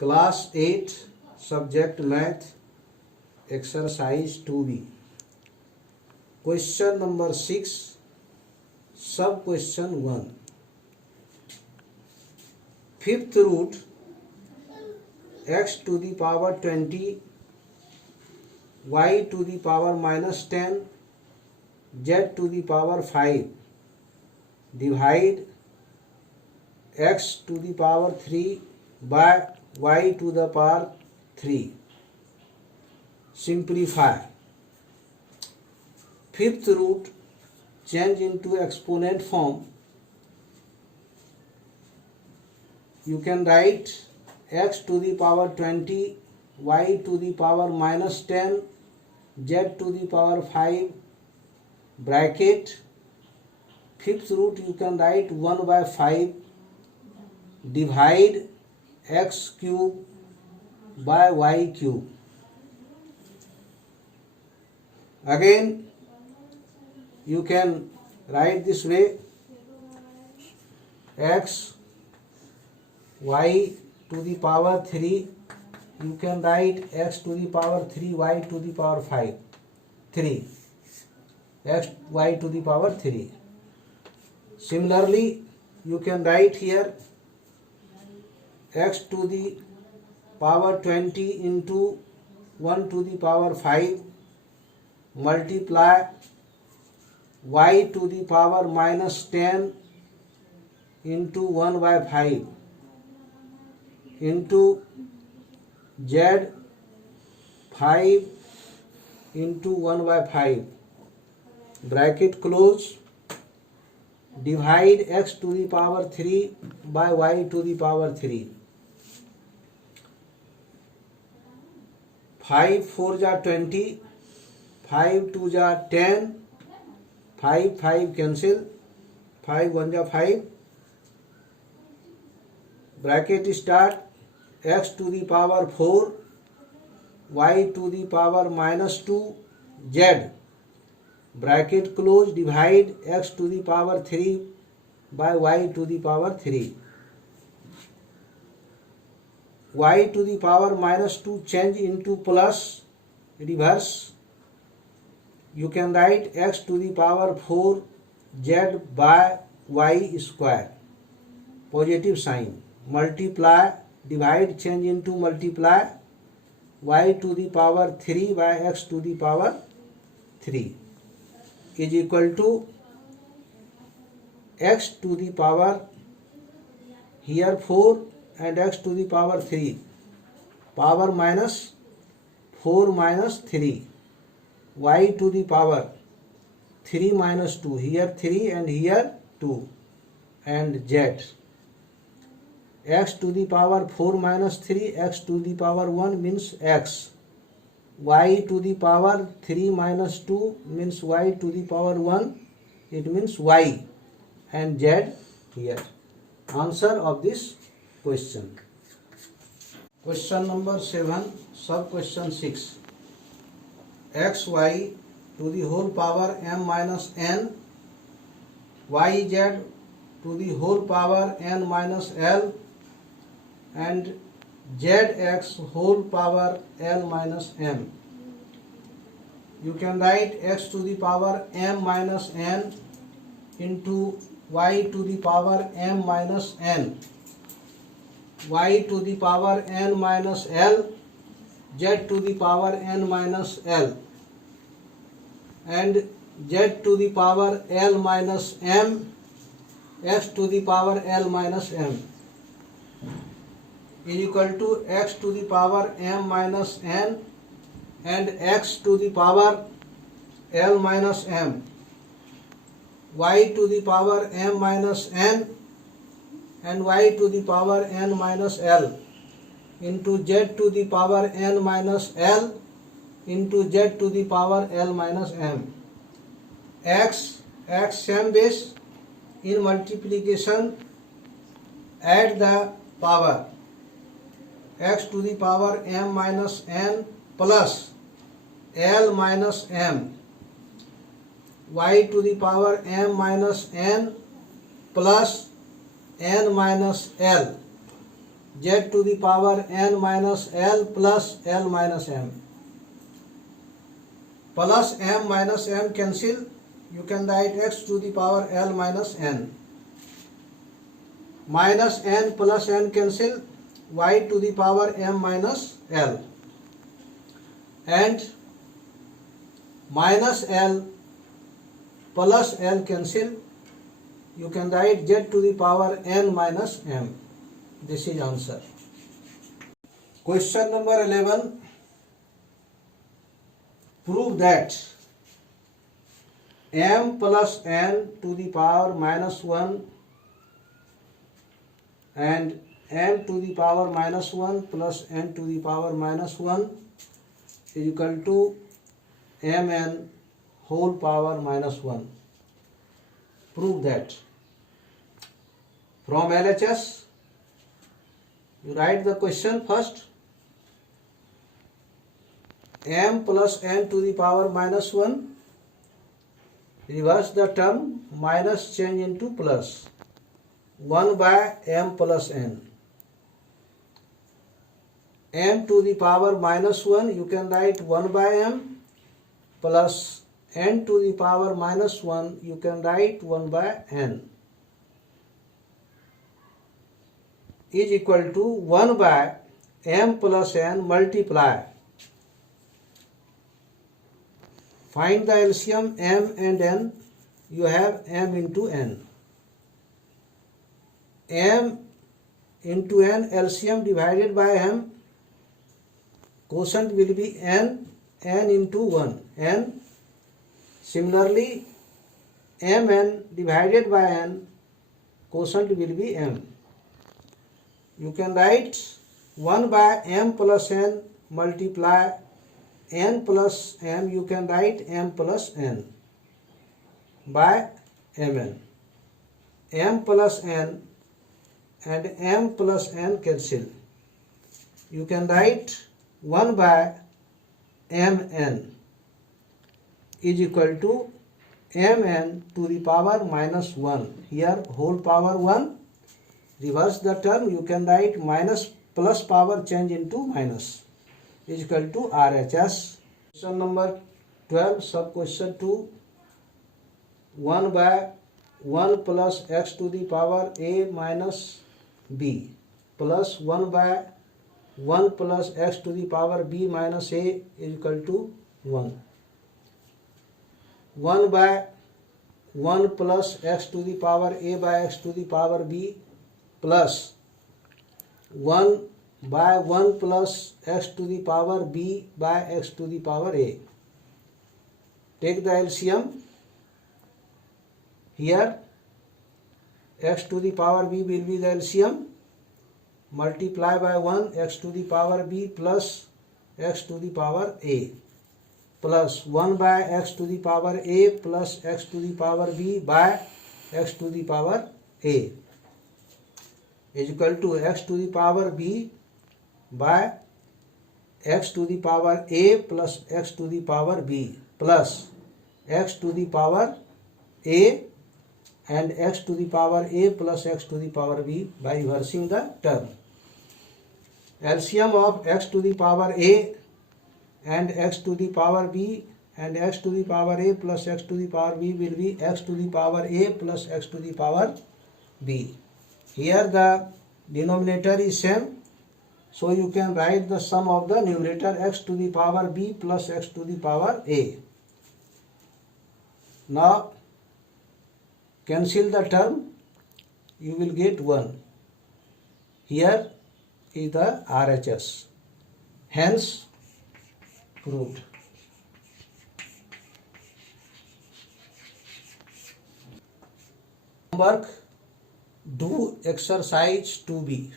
Class 8 Subject Math Exercise 2B. Question number 6, Sub question 1. Fifth root x to the power 20, y to the power minus 10, z to the power 5. Divide x to the power 3 by y to the power 3. Simplify. Fifth root change into exponent form. You can write x to the power 20, y to the power minus 10, z to the power 5, bracket. Fifth root you can write 1 by 5, divide x cube by y cube. Again you can write this way, x y to the power 3, you can write x to the power 3 y to the power 5, 3, x y to the power 3. Similarly you can write here x to the power 20 into 1 to the power 5 multiply y to the power minus 10 into 1 by 5 into z 5 into 1 by 5, bracket close, divide x to the power 3 by y to the power 3. 5 4 ja 20, 5 2 ja 10, 5 5 cancel, 5 1 ja 5, bracket start, x to the power 4, y to the power minus 2, z, bracket close, divide x to the power 3 by y to the power 3. Y to the power minus 2 change into plus, reverse. You can write x to the power 4 z by y square, positive sign, multiply, divide change into multiply, y to the power 3 by x to the power 3 is equal to x to the power here 4 and x to the power 3, power minus 4 minus 3, y to the power 3 minus 2, here 3 and here 2, and z, x to the power 4 minus 3, x to the power 1 means x, y to the power 3 minus 2 means y to the power 1, it means y, and z here. Answer of this question. Question number 7, sub question 6. xy to the whole power m minus n, yz to the whole power n minus l, and zx whole power l minus m. You can write x to the power m minus n into y to the power m minus n, y to the power n minus l, z to the power n minus l, and z to the power l minus m, x to the power l minus m is equal to x to the power m minus n and x to the power l minus m, y to the power m minus n and y to the power n minus l into z to the power n minus l into z to the power l minus m. X same base, in multiplication add the power, x to the power m minus n plus l minus m, y to the power m minus n plus n minus l, z to the power n minus l plus l minus m. Plus m minus m cancel. You can write x to the power l minus n. Minus n plus n cancel. Y to the power m minus l. And minus l plus l cancel. You can write z to the power n minus m. This is answer. Question number 11. Prove that m plus n to the power minus 1 and m to the power minus 1 plus n to the power minus 1 is equal to mn whole power minus 1. Prove that. From LHS, you write the question first. M plus n to the power minus 1. Reverse the term, minus change into plus. 1 by m plus n. M to the power minus 1, you can write 1 by m plus n to the power minus 1, you can write 1 by n. Is equal to 1 by m plus n multiply. Find the LCM m and n. You have m into n. M into n, LCM divided by m. Quotient will be n into 1, n. Similarly, mn divided by n, quotient will be m. You can write 1 by m plus n multiply n plus m, you can write m plus n by mn. M plus n and m plus n cancel. You can write 1 by mn is equal to mn to the power minus 1. Here whole power 1. Reverse the term, you can write minus plus power change into minus is equal to RHS. Question number 12, sub question 2. 1 by 1 plus x to the power a minus b plus 1 by 1 plus x to the power b minus a is equal to 1. 1 by 1 plus x to the power a by x to the power b plus 1 by 1 plus x to the power b by x to the power a. Take the LCM. Here x to the power b will be the LCM. Multiply by 1 x to the power b plus x to the power a plus 1 by x to the power a plus x to the power b by x to the power a is equal to x to the power b by x to the power a plus x to the power b plus x to the power a and x to the power a plus x to the power b by reversing the term. LCM of x to the power a and x to the power b and x to the power a plus x to the power b will be x to the power a plus x to the power b. Here the denominator is same, so you can write the sum of the numerator x to the power b plus x to the power a. Now cancel the term, you will get 1. Here is the RHS. Hence proved. Homework, do exercise 2b.